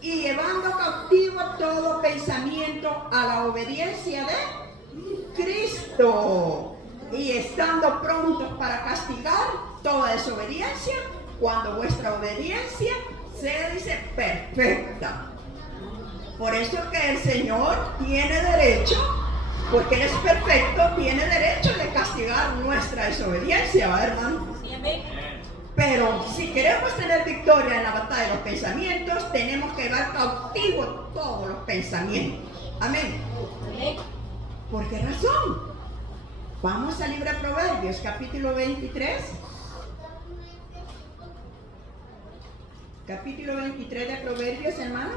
y llevando cautivo todo pensamiento a la obediencia de Cristo, y estando prontos para castigar toda desobediencia cuando vuestra obediencia sea, dice, perfecta. Por eso que el Señor tiene derecho, porque Él es perfecto, tiene derecho de castigar nuestra desobediencia, ¿verdad, hermano? Sí, amén. Pero si queremos tener victoria en la batalla de los pensamientos, tenemos que llevar cautivo todos los pensamientos. Amén. Amén. ¿Por qué razón? Vamos al libro de Proverbios, capítulo 23. Capítulo 23 de Proverbios, hermano.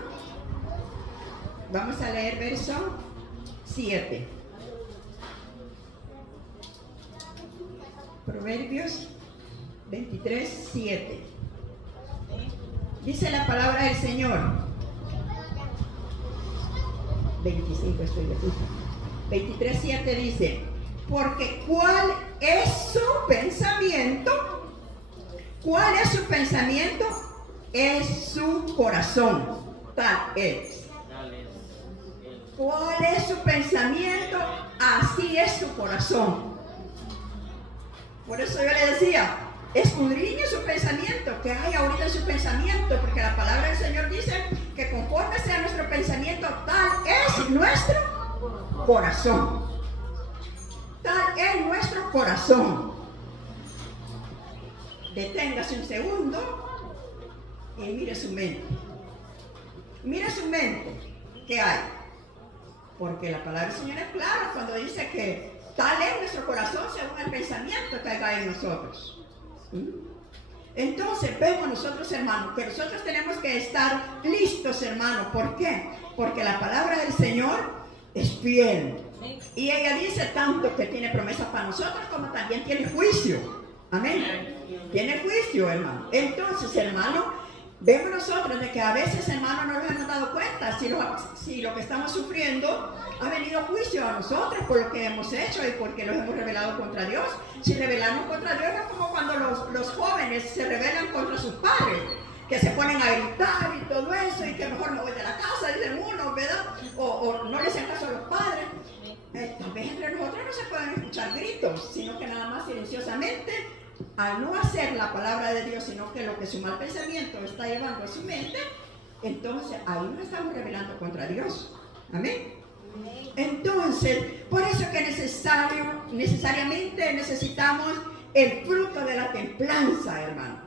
Vamos a leer verso 7. Proverbios 23, 7. Dice la palabra del Señor. 25 estoy de puta. 23, 7 dice: porque ¿cuál es su pensamiento? ¿Cuál es su pensamiento? Es su corazón. Tal es. ¿Cuál es su pensamiento? Así es su corazón. Por eso yo le decía, escudriñe su pensamiento, que hay ahorita en su pensamiento, porque la palabra del Señor dice que conforme sea nuestro pensamiento, tal es nuestro corazón. Tal es nuestro corazón. Deténgase un segundo y mire su mente. Mire su mente. ¿Qué hay? Porque la palabra del Señor es clara cuando dice que tal es nuestro corazón según el pensamiento que hay en nosotros. Entonces vemos nosotros, hermanos, que nosotros tenemos que estar listos, hermanos. ¿Por qué? Porque la palabra del Señor es fiel. Y ella dice tanto que tiene promesas para nosotros como también tiene juicio. Amén. Tiene juicio, hermano. Entonces, hermano, vemos nosotros de que a veces, hermano, no nos hemos dado cuenta si lo que estamos sufriendo ha venido juicio a nosotros por lo que hemos hecho y porque nos hemos rebelado contra Dios. Si rebelamos contra Dios es como cuando los jóvenes se rebelan contra sus padres, que se ponen a gritar y todo eso, y que mejor me voy de la casa, dicen uno, ¿verdad? O no le hacen caso a los padres. Tal vez entre nosotros no se pueden escuchar gritos, sino que nada más silenciosamente, al no hacer la palabra de Dios, sino que lo que su mal pensamiento está llevando a su mente, entonces ahí nos estamos rebelando contra Dios. Amén. Entonces, por eso que necesariamente necesitamos el fruto de la templanza, hermano.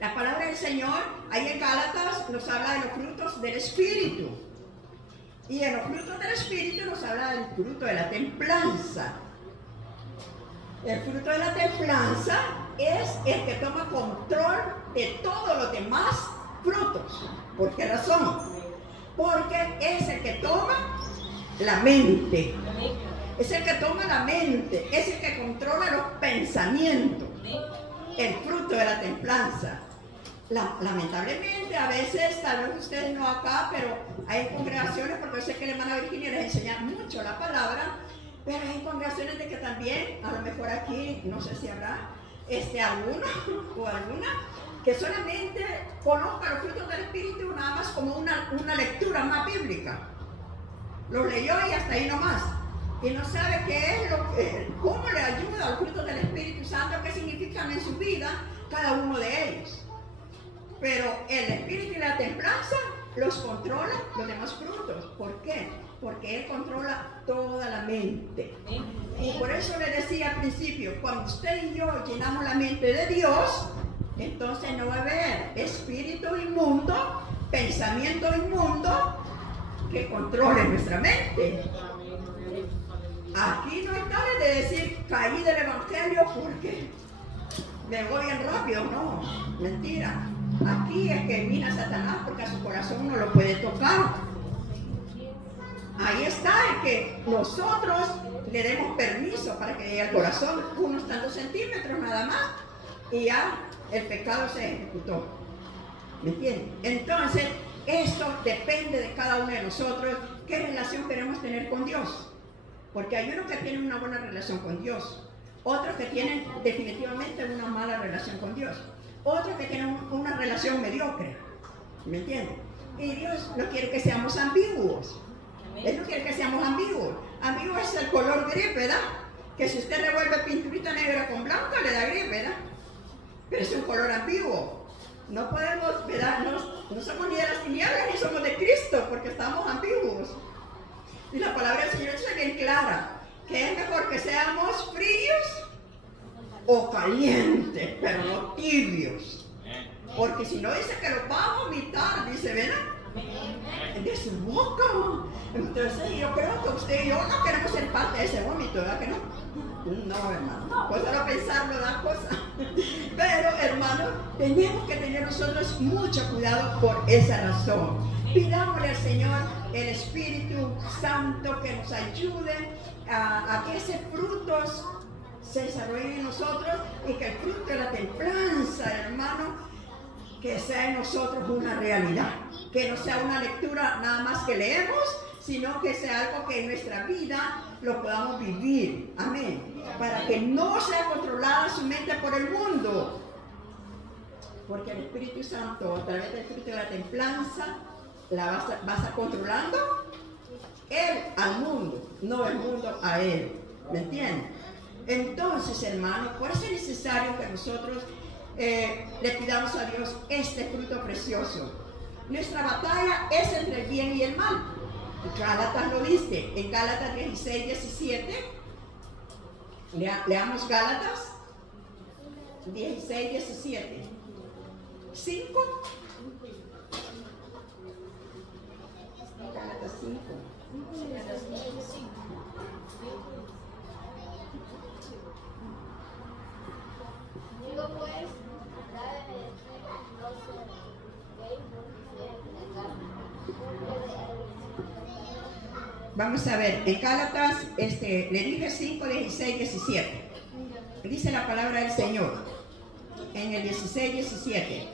La palabra del Señor, ahí en Gálatas, nos habla de los frutos del Espíritu. Y en los frutos del Espíritu nos habla del fruto de la templanza. El fruto de la templanza es el que toma control de todos los demás frutos. ¿Por qué razón? Porque es el que toma la mente. Es el que toma la mente. Es el que controla los pensamientos. El fruto de la templanza. Lamentablemente, a veces, tal vez ustedes no acá, pero hay congregaciones, porque yo sé que la hermana Virginia les enseña mucho la palabra, pero hay congregaciones de que también, a lo mejor aquí, no sé si habrá alguno o alguna, que solamente conozca los frutos del Espíritu nada más como una lectura más bíblica. Los leyó y hasta ahí nomás. Y no sabe qué es cómo le ayuda al fruto del Espíritu Santo, qué significan en su vida cada uno de ellos. Pero el espíritu y la templanza los controla los demás frutos. ¿Por qué? Porque Él controla toda la mente. Y por eso le decía al principio, cuando usted y yo llenamos la mente de Dios, entonces no va a haber espíritu inmundo, pensamiento inmundo que controle nuestra mente. Aquí no hay tal de decir, caí del evangelio porque me voy bien rápido. No, mentira. Aquí es que mira Satanás porque a su corazón no lo puede tocar. Ahí está el que nosotros le demos permiso para que llegue al corazón unos tantos centímetros nada más y ya el pecado se ejecutó. ¿Me entienden? Entonces, esto depende de cada uno de nosotros, qué relación queremos tener con Dios. Porque hay unos que tienen una buena relación con Dios, otros que tienen definitivamente una mala relación con Dios, otros que tienen una relación mediocre. ¿Me entienden? Y Dios no quiere que seamos ambiguos. Él no quiere que seamos ambiguos. Ambiguo es el color gris, ¿verdad? Que si usted revuelve pinturita negra con blanca, le da gris, ¿verdad? Pero es un color ambiguo. No podemos, ¿verdad? No somos ni de las tinieblas ni somos de Cristo, porque estamos ambiguos. Y la palabra del Señor es bien clara, que es mejor que seamos fríos o calientes, pero no tibios. Porque si no dice que los va a vomitar, dice, ¿verdad? De su boca. Entonces yo creo que usted y yo no queremos ser parte de ese vómito, ¿verdad que no? No, hermano, pues solo pensarlo da cosa. Pero, hermano, tenemos que tener nosotros mucho cuidado por esa razón. Pidámosle al Señor el Espíritu Santo que nos ayude a que esos frutos se desarrollen en nosotros y que el fruto de la templanza, hermano, que sea en nosotros una realidad, que no sea una lectura nada más que leemos, sino que sea algo que en nuestra vida lo podamos vivir, amén, para que no sea controlada su mente por el mundo, porque el Espíritu Santo a través del fruto de la templanza la va a estar controlando él al mundo, no el mundo a él, ¿me entienden? Entonces, hermanos, por eso es necesario que nosotros le pidamos a Dios este fruto precioso. Nuestra batalla es entre el bien y el mal. Gálatas lo dice, en Gálatas 16, 17. Leamos Gálatas 16, 17. 5. Gálatas 5. Digo pues, Vamos a ver, en Gálatas, le dije 5, 16, 17. Dice la palabra del Señor, en el 16, 17.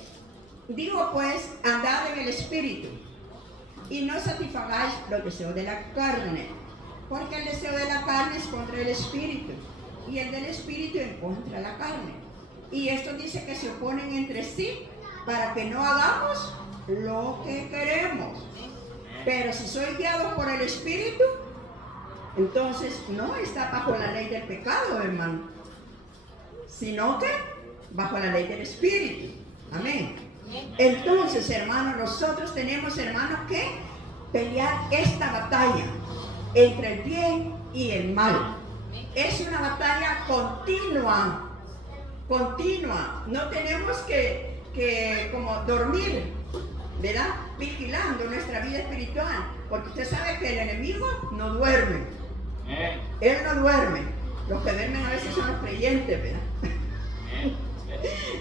Digo pues, andad en el Espíritu, y no satisfagáis los deseos de la carne, porque el deseo de la carne es contra el Espíritu, y el del Espíritu en contra de la carne. Y esto dice que se oponen entre sí, para que no hagamos lo que queremos. Pero si soy guiado por el Espíritu, entonces no está bajo la ley del pecado, hermano, sino que bajo la ley del Espíritu. Amén. Entonces, hermano, nosotros tenemos, hermano, que pelear esta batalla entre el bien y el mal. Es una batalla continua, continua. No tenemos que como dormir, ¿verdad? Vigilando nuestra vida espiritual, porque usted sabe que el enemigo no duerme. Él no duerme. Los que duermen a veces son los creyentes, ¿verdad?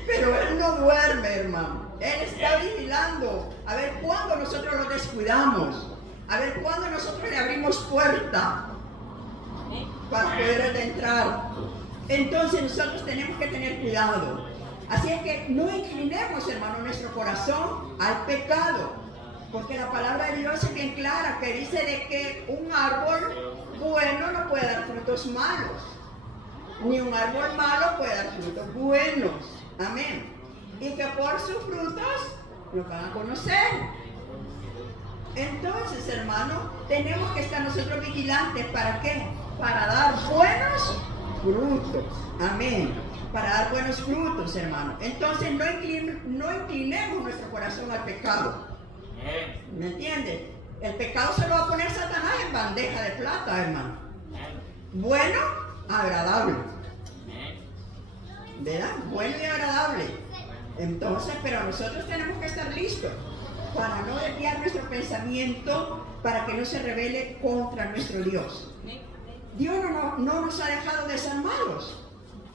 Pero él no duerme, hermano. Él está vigilando a ver cuándo nosotros lo descuidamos, a ver cuándo nosotros le abrimos puerta para poder entrar. Entonces nosotros tenemos que tener cuidado. Así es que no inclinemos, hermano, nuestro corazón al pecado, porque la palabra de Dios es bien clara, que dice de que un árbol bueno no puede dar frutos malos, ni un árbol malo puede dar frutos buenos. Amén. Y que por sus frutos lo van a conocer. Entonces, hermano, tenemos que estar nosotros vigilantes. ¿Para qué? Para dar buenos frutos. Amén. Para dar buenos frutos, hermano. Entonces no inclinemos nuestro corazón al pecado. ¿Me entiendes? El pecado se lo va a poner Satanás en bandeja de plata, hermano. Bueno, agradable, ¿verdad? Bueno y agradable. Entonces, pero nosotros tenemos que estar listos para no desviar nuestro pensamiento, para que no se rebele contra nuestro Dios. Dios no nos ha dejado desarmados.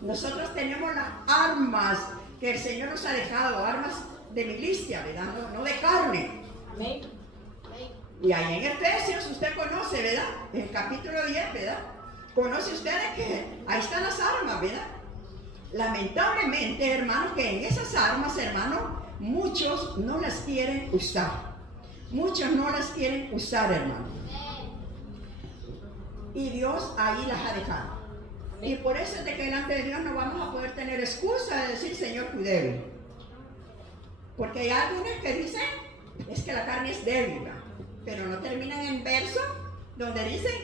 Nosotros tenemos las armas que el Señor nos ha dejado, armas de milicia, ¿verdad? No de carne. Y ahí en Efesios usted conoce, ¿verdad? En el capítulo 10, ¿verdad? Conoce ustedes que ahí están las armas, ¿verdad? Lamentablemente, hermano, que en esas armas, hermano, muchos no las quieren usar. Muchos no las quieren usar, hermano. Y Dios ahí las ha dejado. Y por eso es de que delante de Dios no vamos a poder tener excusa de decir, Señor, cuídeme. Porque hay algunos que dicen, es que la carne es débil, ¿verdad? Pero no terminan en verso donde dicen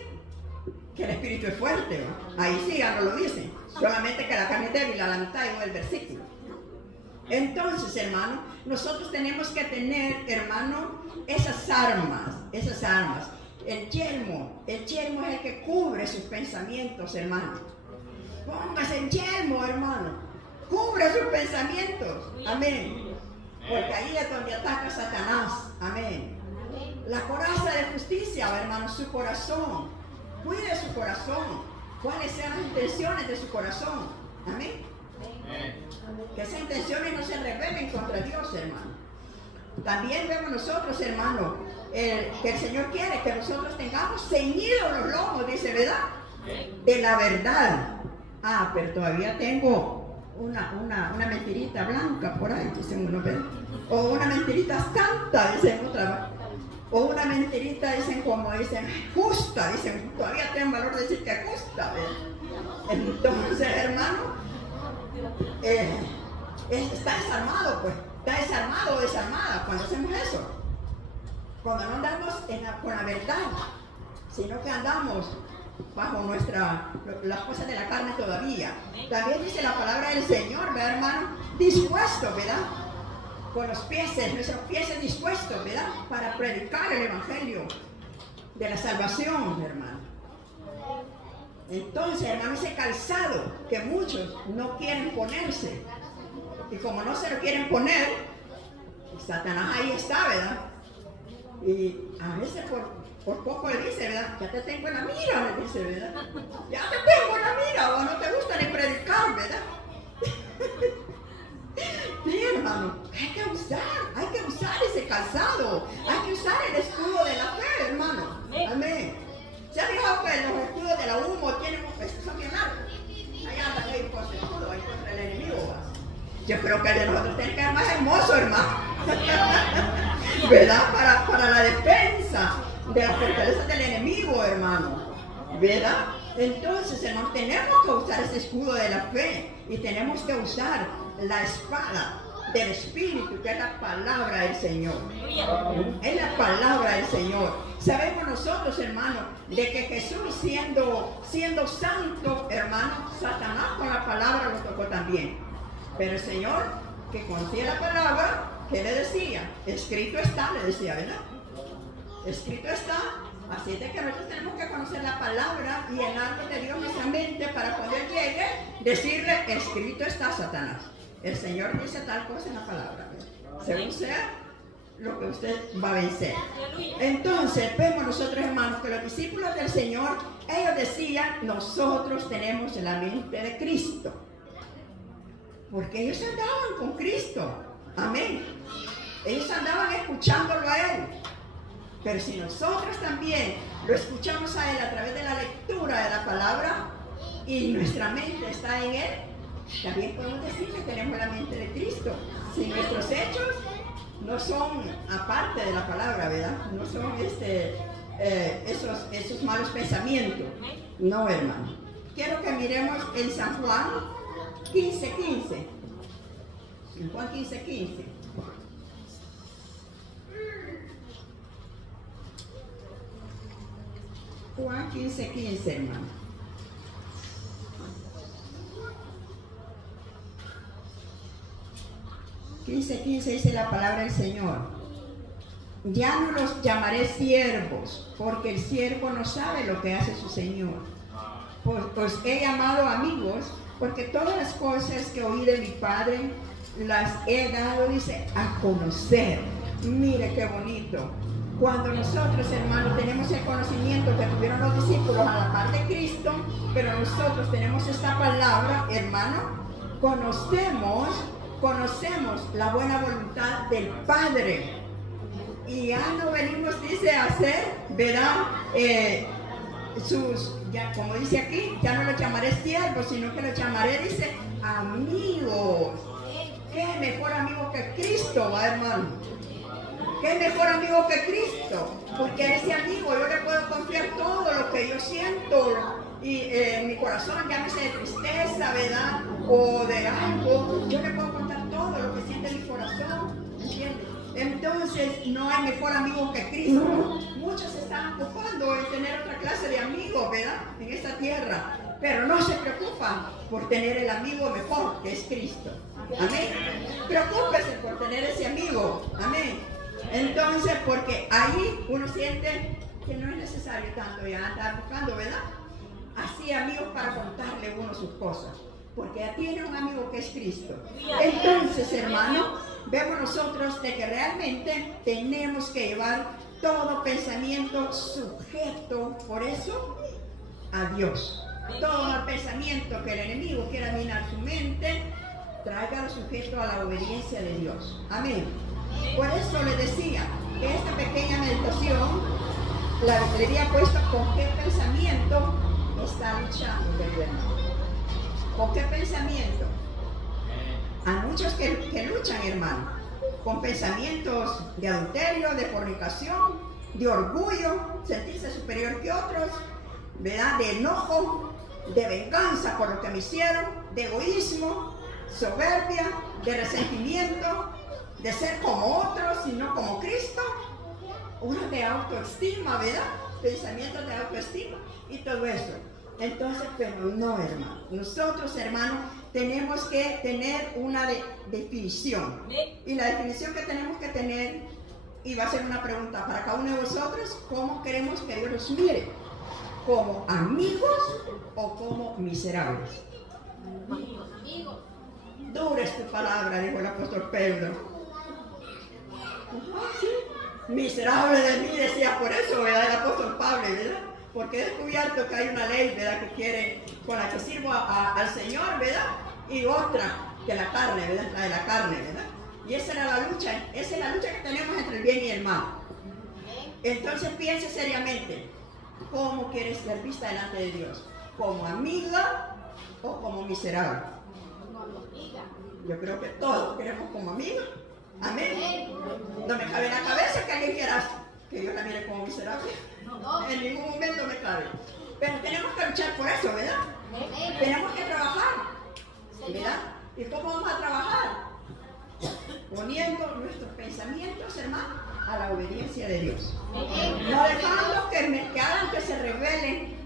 que el espíritu es fuerte, ¿verdad? Ahí sí ya no lo dicen. Solamente que la carne es débil, a la mitad del versículo. Entonces, hermano, nosotros tenemos que tener, hermano, esas armas. El yelmo es el que cubre sus pensamientos, hermano. Póngase el yelmo, hermano. Cubre sus pensamientos. Amén. Porque ahí es donde ataca Satanás. Amén. La coraza de justicia, hermano, su corazón. Cuide su corazón. ¿Cuáles sean las intenciones de su corazón? Amén. Que esas intenciones no se rebelen contra Dios, hermano. También vemos nosotros, hermano, que el Señor quiere que nosotros tengamos ceñidos los lomos, dice, ¿verdad? De la verdad. Ah, pero todavía tengo una mentirita blanca por ahí, dicen uno, ¿verdad? O una mentirita santa, dicen otra. O una mentirita, dicen como dicen, justa, dicen, todavía tienen valor de decir que es justa, ¿verdad? Entonces, hermano, está desarmado, pues. Está desarmado o desarmada cuando hacemos eso. Cuando no andamos con la verdad, sino que andamos bajo las cosas de la carne todavía. También dice la palabra del Señor, ¿verdad, hermano? Dispuesto, ¿verdad? Con los pies, nuestros pies dispuestos, ¿verdad? Para predicar el evangelio de la salvación, hermano. Entonces, hermano, ese calzado que muchos no quieren ponerse, y como no se lo quieren poner, Satanás ahí está, ¿verdad? Y a veces por poco le dice, ¿verdad? Ya te tengo en la mira, le dice, ¿verdad? Ya te tengo en la mira, o no te gusta ni predicar, ¿verdad? Sí, hermano, hay que usar ese calzado, hay que usar el escudo de la fe, hermano. Amén. Yo creo que el de nosotros tiene que ser más hermoso, hermano. ¿Verdad? Para la defensa de las fortalezas del enemigo, hermano. ¿Verdad? Entonces, hermano, tenemos que usar ese escudo de la fe y tenemos que usar la espada del Espíritu, que es la palabra del Señor. Es la palabra del Señor. Sabemos nosotros, hermano, de que Jesús siendo santo, hermano, Satanás con la palabra lo tocó también. Pero el Señor, que conocía la palabra, ¿qué le decía? Escrito está, le decía, ¿verdad? Escrito está. Así es de que nosotros tenemos que conocer la palabra y el árbol de Dios en nuestra mente para cuando Él llegue, decirle, escrito está, Satanás. El Señor dice tal cosa en la palabra. Según sea lo que usted va a vencer. Entonces, vemos nosotros, hermanos, que los discípulos del Señor, ellos decían, nosotros tenemos la mente de Cristo. Porque ellos andaban con Cristo. Amén. Ellos andaban escuchándolo a Él. Pero si nosotros también lo escuchamos a Él a través de la lectura de la palabra y nuestra mente está en Él, también podemos decir que tenemos la mente de Cristo. Si nuestros hechos no son aparte de la palabra, ¿verdad? No son esos malos pensamientos. No, hermano. Quiero que miremos en San Juan 15:15. En Juan 15:15. Juan 15:15, hermano. Dice la palabra del Señor. Ya no los llamaré siervos, porque el siervo no sabe lo que hace su Señor. Pues he llamado amigos, porque todas las cosas que oí de mi Padre las he dado, dice, a conocer. Mire qué bonito. Cuando nosotros, hermanos, tenemos el conocimiento que tuvieron los discípulos a la par de Cristo, pero nosotros tenemos esta palabra, hermano, conocemos la buena voluntad del Padre. Y ya no venimos, dice, a hacer, ¿verdad? Ya, como dice aquí, ya no los llamaré siervos, sino que los llamaré, dice, amigos. ¿Qué mejor amigo que Cristo, va, hermano? ¿Qué mejor amigo que Cristo? Porque a ese amigo yo le puedo confiar todo lo que yo siento y en mi corazón, llámese de tristeza, ¿verdad? O de algo, yo le puedo contar todo lo que siente mi corazón, ¿entiendes? Entonces no hay mejor amigo que Cristo. Muchos se están ocupando en tener otra clase de amigos, ¿verdad? En esta tierra, pero no se preocupan por tener el amigo mejor, que es Cristo. Amén. Preocúpese por tener ese amigo. Amén. Entonces, porque ahí uno siente que no es necesario tanto ya andar buscando, ¿verdad? Así amigos para contarle uno sus cosas, porque ya tiene un amigo que es Cristo. Entonces, hermano, vemos nosotros de que realmente tenemos que llevar todo pensamiento sujeto, por eso, a Dios. Todo pensamiento que el enemigo quiera minar su mente, tráigalo sujeto a la obediencia de Dios. Amén. Por eso le decía que esta pequeña meditación la había puesto con qué pensamiento está luchando, querido hermano. ¿Con qué pensamiento? Hay muchos que luchan, hermano, con pensamientos de adulterio, de fornicación, de orgullo, sentirse superior que otros, ¿verdad? De enojo, de venganza por lo que me hicieron, de egoísmo, soberbia, de resentimiento, de ser como otros y no como Cristo, uno de autoestima, ¿verdad? Pensamientos de autoestima y todo eso. Entonces, pero no, hermano. Nosotros, hermanos, tenemos que tener una definición. Y la definición que tenemos que tener, y va a ser una pregunta para cada uno de vosotros, ¿cómo queremos que Dios nos mire? ¿Como amigos o como miserables? Amigos. Dura es tu palabra, dijo el apóstol Pedro. Sí. Miserable de mí, decía por eso, ¿verdad? El apóstol Pablo, ¿verdad? Porque he descubierto que hay una ley, ¿verdad? Que quiere, con la que sirvo al Señor, ¿verdad? Y otra, que la carne, ¿verdad? La de la carne, ¿verdad? Y esa era la lucha, esa es la lucha que tenemos entre el bien y el mal. Entonces piense seriamente, ¿cómo quieres ser vista delante de Dios? ¿Como amiga o como miserable? Como amiga. Yo creo que todos queremos como amigos. Amén. No me cabe en la cabeza que alguien quiera que yo la mire como miserable. En ningún momento me cabe. Pero tenemos que luchar por eso, ¿verdad? Tenemos que trabajar, ¿verdad? ¿Y cómo vamos a trabajar? Poniendo nuestros pensamientos, hermano, a la obediencia de Dios. No dejando que hagan que se rebelen,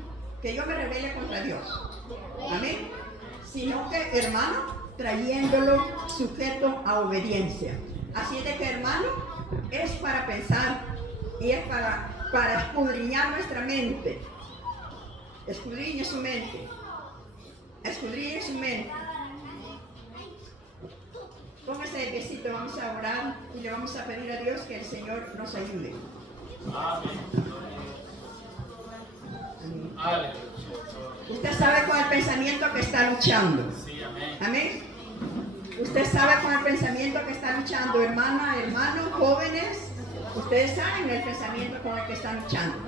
que yo me rebele contra Dios. Amén. Sino que, hermano, trayéndolo sujeto a obediencia. Así de que, hermano, es para pensar y es para escudriñar nuestra mente. Escudriñe su mente. Escudriñe su mente. Póngase de piecito, vamos a orar y le vamos a pedir a Dios que el Señor nos ayude. Amén. Amén. Usted sabe con el pensamiento que está luchando. Sí, amén. Amén. Usted sabe con el pensamiento que está luchando, hermana, hermano, jóvenes. Ustedes saben el pensamiento con el que están luchando.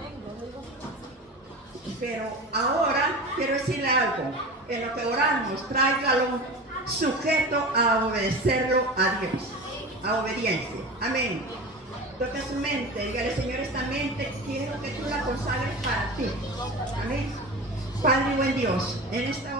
Pero ahora quiero decirle algo. En lo que oramos, tráigalo sujeto a obedecerlo a Dios. A obediencia. Amén. Toca su mente. Dígale, Señor, esta mente quiero que tú la consagres para ti. Amén. Padre y buen Dios, en esta hora